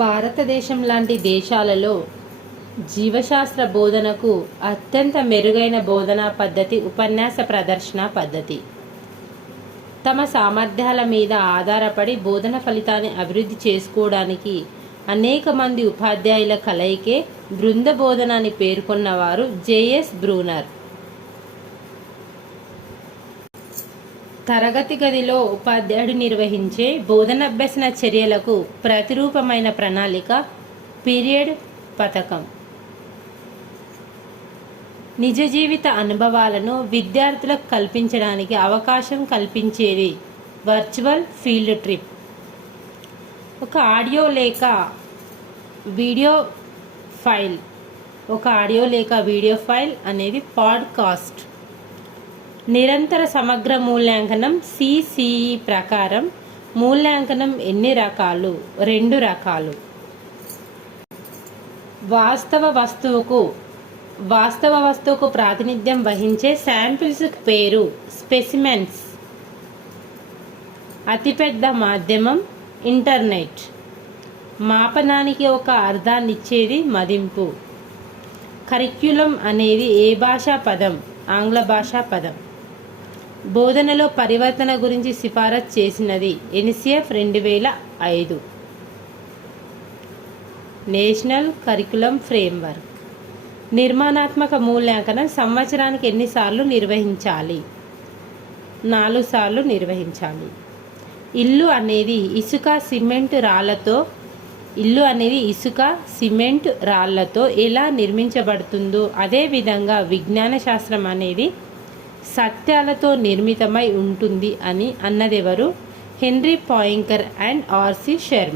భారతదేశం లాంటి దేశాలలో జీవశాస్త్ర బోధనకు అత్యంత మెరుగైన బోధనా పద్ధతి ఉపన్యాస ప్రదర్శన పద్ధతి. తమ సామర్థ్యాల మీద ఆధారపడి బోధన ఫలితాన్ని అభివృద్ధి చేసుకోవడానికి అనేక మంది ఉపాధ్యాయుల కలయికే బృంద బోధన అని పేర్కొన్నవారు జేఎస్ బ్రూనర్. తరగతి గదిలో ఉపాధ్యాయుడు నిర్వహించే బోధనాభ్యసన చర్యలకు ప్రతిరూపమైన ప్రణాళిక పీరియడ్ పథకం. నిజ జీవిత అనుభవాలను విద్యార్థులకు కల్పించడానికి అవకాశం కల్పించేది వర్చువల్ ఫీల్డ్ ట్రిప్. ఒక ఆడియో లేక వీడియో ఫైల్ అనేది పాడ్కాస్ట్. నిరంతర సమగ్ర మూల్యాంకనం సిసిఈ ప్రకారం మూల్యాంకనం ఎన్ని రకాలు? 2 రకాలు. వాస్తవ వస్తువుకు ప్రాతినిధ్యం వహించే శాంపిల్స్ పేరు స్పెసిమెన్స్. అతిపెద్ద మాధ్యమం ఇంటర్నెట్. మాపనానికి ఒక అర్థాన్నిచ్చేది మదింపు. కరిక్యులం అనేది ఏ భాషా పదం? ఆంగ్ల భాషా పదం. బోధనలో పరివర్తన గురించి సిఫారసు చేసినది ఎన్సిఎఫ్ 2005. National curriculum framework. నిర్మాణాత్మక మూల్యాంకనం సంవత్సరానికి ఎన్నిసార్లు నిర్వహించాలి? 4 సార్లు నిర్వహించాలి. ఇల్లు అనేది ఇసుక సిమెంట్ రాళ్లతో ఎలా నిర్మించబడుతుందో అదేవిధంగా విజ్ఞాన శాస్త్రం అనేది సత్యాలతో నిర్మితమై ఉంటుంది అని అన్నదెవరు? Henri Poincare and R C Sharma.